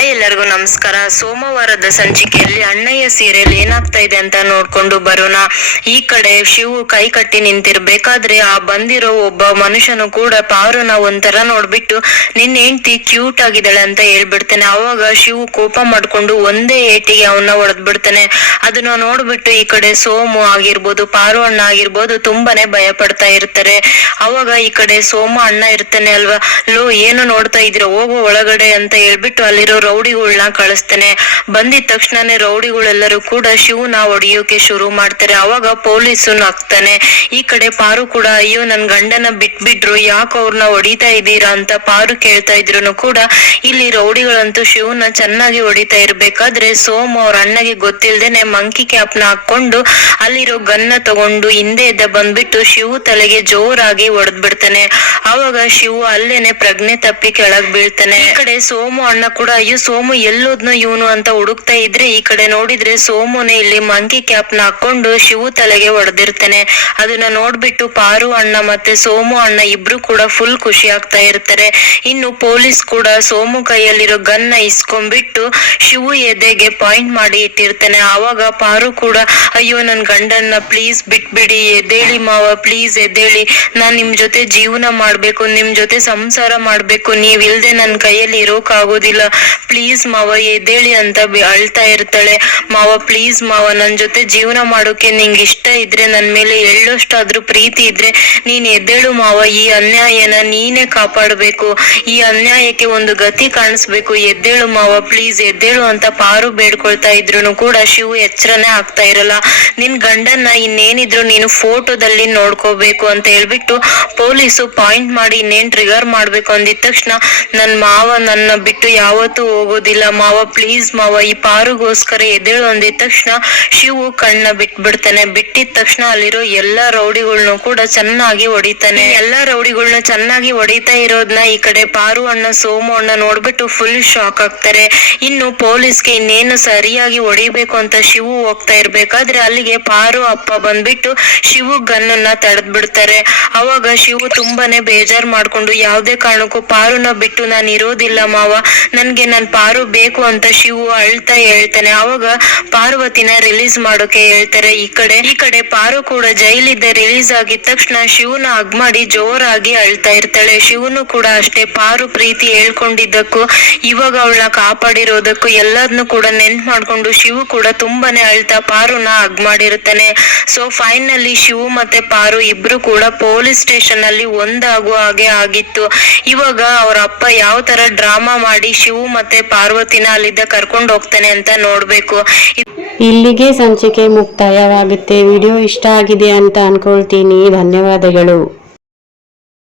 Hi ಎಲ್ಲರಿಗೂ ನಮಸ್ಕಾರ. ಸೋಮವಾರದ ಸಂಚಿಕೆಯಲ್ಲಿ ಅಣ್ಣಯ್ಯ ಸೀರಿಯಲ್ ಏನಾಗ್ತಾ ಇದೆ ಅಂತ ನೋಡ್ಕೊಂಡು ಬರೋಣ. ಈ ಕಡೆ ಶಿವು ಕೈ ಕಟ್ಟಿ ನಿಂತಿರ್ಬೇಕಾದ್ರೆ ಆ ಬಂದಿರೋ ಒಬ್ಬ ಮನುಷ್ಯನು ಕೂಡ ಪಾರುನ ಒಂಥರ ನೋಡ್ಬಿಟ್ಟು ನಿನ್ನ ಹೆಂಡತಿ ಕ್ಯೂಟ್ ಆಗಿದ್ದಾಳೆ ಅಂತ ಹೇಳ್ಬಿಡ್ತಾನೆ. ಅವಾಗ ಶಿವು ಕೋಪ ಮಾಡ್ಕೊಂಡು ಒಂದೇ ಏಟಿಗೆ ಅವನ್ನ ಹೊಡೆದ್ಬಿಡ್ತಾನೆ. ಅದನ್ನ ನೋಡ್ಬಿಟ್ಟು ಈ ಕಡೆ ಸೋಮು ಆಗಿರ್ಬೋದು, ಪಾರು ಅಣ್ಣ ಆಗಿರ್ಬೋದು ತುಂಬಾನೇ ಭಯ ಪಡ್ತಾ ಇರ್ತಾರೆ. ಅವಾಗ ಈ ಕಡೆ ಸೋಮ ಅಣ್ಣ ಇರ್ತಾನೆ ಅಲ್ವಾ? ಲೋ, ಏನು ನೋಡ್ತಾ ಇದ್ರ ಹೋಗು ಒಳಗಡೆ ಅಂತ ಹೇಳ್ಬಿಟ್ಟು ಅಲ್ಲಿರೋ ರೌಡಿಗಳನ್ನ ಕಳಿಸ್ತಾನೆ. ಬಂದಿದ ತಕ್ಷಣನೇ ರೌಡಿಗಳೆಲ್ಲರೂ ಕೂಡ ಶಿವನ ಹೊಡಿಯೋಕೆ ಶುರು ಮಾಡ್ತಾರೆ. ಅವಾಗ ಪೊಲೀಸು ನಗ್ತಾನೆ. ಈ ಕಡೆ ಪಾರು ಕೂಡ, ಅಯ್ಯೋ, ನನ್ ಗಂಡನ ಬಿಟ್ಬಿಟ್ರು. ಯಾಕೆ ಅವ್ರನ್ನ ಹೊಡಿತಾ ಇದ್ದೀರಾ? ಅಂತ ಪಾರು ಕೇಳ್ತಾ ಇದ್ರು ಕೂಡ, ಇಲ್ಲಿ ರೌಡಿಗಳಂತೂ ಶಿವನ ಚೆನ್ನಾಗಿ ಹೊಡಿತಾ ಇರ್ಬೇಕಾದ್ರೆ ಸೋಮು ಅವ್ರ ಅಣ್ಣಗೆ ಗೊತ್ತಿಲ್ದೇನೆ ಮಂಕಿ ಕ್ಯಾಪ್ನ ಹಾಕೊಂಡು ಅಲ್ಲಿರೋ ಗನ್ನ ತಗೊಂಡು ಹಿಂದೆ ಎದ್ದ ಬಂದ್ಬಿಟ್ಟು ಶಿವು ತಲೆಗೆ ಜೋರಾಗಿ ಹೊಡೆದ್ ಬಿಡ್ತಾನೆ ಅವಾಗ ಶಿವು ಅಲ್ಲೇನೆ ಪ್ರಜ್ಞೆ ತಪ್ಪಿ ಕೆಳಗ್ ಬೀಳ್ತಾನೆ. ಈ ಕಡೆ ಸೋಮು ಅಣ್ಣ ಕೂಡ, ಅಯ್ಯೋ ಸೋಮು ಎಲ್ಲೋದ್ನ ಇವನು ಅಂತ ಹುಡುಕ್ತಾ ಇದ್ರೆ ಈ ಕಡೆ ನೋಡಿದ್ರೆ ಸೋಮುನೆ ಇಲ್ಲಿ ಮಂಕಿ ಕ್ಯಾಪ್ನ ಹಾಕೊಂಡು ಶಿವು ತಲೆಗೆ ಹೊಡೆದಿರ್ತಾನೆ ಅದನ್ನ ನೋಡ್ಬಿಟ್ಟು ಪಾರು ಅಣ್ಣ ಮತ್ತೆ ಸೋಮು ಅಣ್ಣ ಇಬ್ರು ಕೂಡ ಫುಲ್ ಖುಷಿ ಆಗ್ತಾ ಇರ್ತಾರೆ. ಇನ್ನು ಪೊಲೀಸ್ ಕೂಡ ಸೋಮು ಕೈಯಲ್ಲಿರೋ ಗನ್ನ ಇಸ್ಕೊಂಡ್ಬಿಟ್ಟು ಶಿವು ಎದೆಗೆ ಪಾಯಿಂಟ್ ಮಾಡಿ ಇಟ್ಟಿರ್ತಾನೆ. ಆವಾಗ ಪಾರು ಕೂಡ, ಅಯ್ಯೋ, ನನ್ ಗಂಡನ್ನ ಪ್ಲೀಸ್ ಬಿಟ್ಬಿಡಿ, ಎದ್ದೇಳಿ ಮಾವ ಪ್ಲೀಸ್ ಎದ್ದೇಳಿ. ನಾನ್ ನಿಮ್ ಜೊತೆ ಜೀವನ ಮಾಡ್ಬೇಕು, ನಿಮ್ ಜೊತೆ ಸಂಸಾರ ಮಾಡ್ಬೇಕು. ನೀವ್ ಇಲ್ದೆ ನನ್ ಕೈಯಲ್ಲಿ ಇರೋಕ್ ಆಗೋದಿಲ್ಲ ಪ್ಲೀಸ್ ಮಾವ ಎದ್ದೇಳಿ ಅಂತ ಅಳ್ತಾ ಇರ್ತಾಳೆ. ಮಾವ ಪ್ಲೀಸ್ ಮಾವ, ನನ್ ಜೊತೆ ಜೀವನ ಮಾಡೋಕೆ ನಿಂಗೆ ಇಷ್ಟ ಇದ್ರೆ, ನನ್ ಮೇಲೆ ಎಳ್ಳಷ್ಟಾದ್ರೂ ಪ್ರೀತಿ ಇದ್ರೆ, ನೀನ್ ಎದ್ದೇಳು ಮಾವ, ಈ ಅನ್ಯಾಯನ ನೀನೇ ಕಾಪಾಡಬೇಕು. ಈ ಅನ್ಯಾಯಕ್ಕೆ ಒಂದು ಗತಿ ಕಾಣಿಸ್ಬೇಕು. ಎದ್ದೇಳು ಮಾವ ಪ್ಲೀಸ್ ಎದ್ದೇಳು ಅಂತ ಪಾರು ಬೇಡ್ಕೊಳ್ತಾ ಇದ್ರು ಕೂಡ ಶಿವು ಎಚ್ಚರನೇ ಆಗ್ತಾ ಇರಲ್ಲ. ನಿನ್ ಗಂಡನ್ನ ಇನ್ನೇನಿದ್ರು ನೀನು ಫೋಟೋದಲ್ಲಿ ನೋಡ್ಕೋಬೇಕು ಅಂತ ಹೇಳ್ಬಿಟ್ಟು ಪೊಲೀಸು ಪಾಯಿಂಟ್ ಮಾಡಿ ಇನ್ನೇನ್ ಟ್ರಿಗರ್ ಮಾಡ್ಬೇಕು ಅಂದಿದ ತಕ್ಷಣ, ನನ್ ಮಾವ ನನ್ನ ಬಿಟ್ಟು ಯಾವತ್ತೂ ಹೋಗೋದಿಲ್ಲ ಮಾವ ಪ್ಲೀಸ್ ಮಾವ, ಈ ಪಾರುಗೋಸ್ಕರ ಎದ್ದೇಳು ಅಂದಿದ ತಕ್ಷಣ ಶಿವು ಕಣ್ಣ ಬಿಟ್ಬಿಡ್ತಾನೆ. ಬಿಟ್ಟಿದ ತಕ್ಷಣ ಅಲ್ಲಿರೋ ಎಲ್ಲಾ ರೌಡಿಗಳ್ನು ಕೂಡ ಚೆನ್ನಾಗಿ ಹೊಡಿತಾನೆ. ಎಲ್ಲಾ ರೌಡಿಗಳ್ನ ಚೆನ್ನಾಗಿ ಹೊಡಿತಾ ಇರೋದ್ನ ಈ ಕಡೆ ಪಾರು ಅಣ್ಣ, ಸೋಮು ಅಣ್ಣ ನೋಡ್ಬಿಟ್ಟು ಫುಲ್ ಶಾಕ್ ಆಗ್ತಾರೆ. ಇನ್ನು ಪೊಲೀಸ್ಗೆ ಇನ್ನೇನು ಸರಿಯಾಗಿ ಹೊಡಿಬೇಕು ಅಂತ ಶಿವು ಹೋಗ್ತಾ ಇರ್ಬೇಕಾದ್ರೆ ಅಲ್ಲಿಗೆ ಪಾರು, ಅಪ್ಪ ಬಂದ್ಬಿಟ್ಟು ಶಿವು ಗನ್ನನ್ನ ತಡೆದ್ ಬಿಡ್ತಾರೆ ಅವಾಗ ಶಿವು ತುಂಬಾನೇ ಬೇಜಾರ್ ಮಾಡ್ಕೊಂಡು, ಯಾವ್ದೇ ಕಾರಣಕ್ಕೂ ಪಾರುನ ಬಿಟ್ಟು ನಾನು ಇರೋದಿಲ್ಲ ಮಾವ. ನನ್ಗೆ ನನ್ ಪಾರು ಬೇಕು ಅಂತ ಶಿವು ಅಳ್ತಾ ಹೇಳ್ತಾನೆ. ಅವಾಗ ಪಾರ್ವತಿನ ರಿಲೀಸ್ ಮಾಡೋಕೆ ಹೇಳ್ತಾರೆ, ಈ ಕಡೆ ಈ ಕಡೆ ಪಾರು ಕೂಡ ಜೈಲಿದ್ದ ರಿಲೀಸ್ ಆಗಿದ ತಕ್ಷಣ ಶಿವನ ಹಗ್ ಮಾಡಿ ಜೋರಾಗಿ ಅಳ್ತಾ ಇರ್ತಾಳೆ. ಶಿವನು ಕೂಡ ಅಷ್ಟೇ ಪಾರು ಪ್ರೀತಿ ಹೇಳ್ಕೊಂಡಿದ್ದಕ್ಕೂ, ಇವಾಗ ಅವಳನ್ನ ಕಾಪಾಡಿರೋದಕ್ಕೂ ಎಲ್ಲದನ್ನು ಕೂಡ ನೆನ್ಪು ಮಾಡ್ಕೊಂಡು ಶಿವು ಕೂಡ ತುಂಬಾನೇ ಅಳ್ತಾ ಪಾರುನ ಹಗ್ ಮಾಡಿರ್ತಾನೆ. ಸೊ ಫೈನಲಿ ಶಿವು ಮತ್ತೆ ಪಾರು ಇಬ್ರು ಕೂಡ ಪೊಲೀಸ್ ಸ್ಟೇಷನ್ ಅಲ್ಲಿ ಒಂದಾಗುವ ಹಾಗೆ ಆಗಿತ್ತು. ಇವಾಗ ಅವರ ಅಪ್ಪ ಯಾವ ತರ ಡ್ರಾಮಾ ಮಾಡಿ ಶಿವು ಮತ್ತೆ ಪಾರ್ವತಿನ ಅಲ್ಲಿದ್ದ ಕರ್ಕೊಂಡು ಹೋಗ್ತಾನೆ ಅಂತ ನೋಡ್ಬೇಕು. ಇಲ್ಲಿಗೆ ಸಂಚಿಕೆ ಮುಕ್ತಾಯವಾಗುತ್ತೆ. ವಿಡಿಯೋ ಇಷ್ಟ ಆಗಿದೆ ಅಂತ ಅನ್ಕೊಳ್ತೀನಿ. ಧನ್ಯವಾದಗಳು.